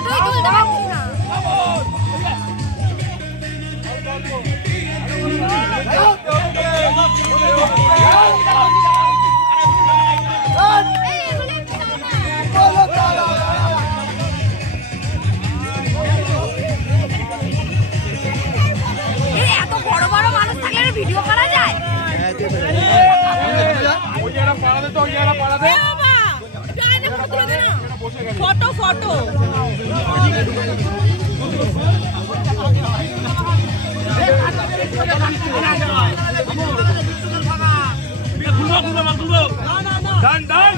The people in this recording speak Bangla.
ফটোই তুলতে পারছি না। এত বড় বড় মানুষ থাকলে ভিডিও করা যায়। ফটো ফটো ডান ডান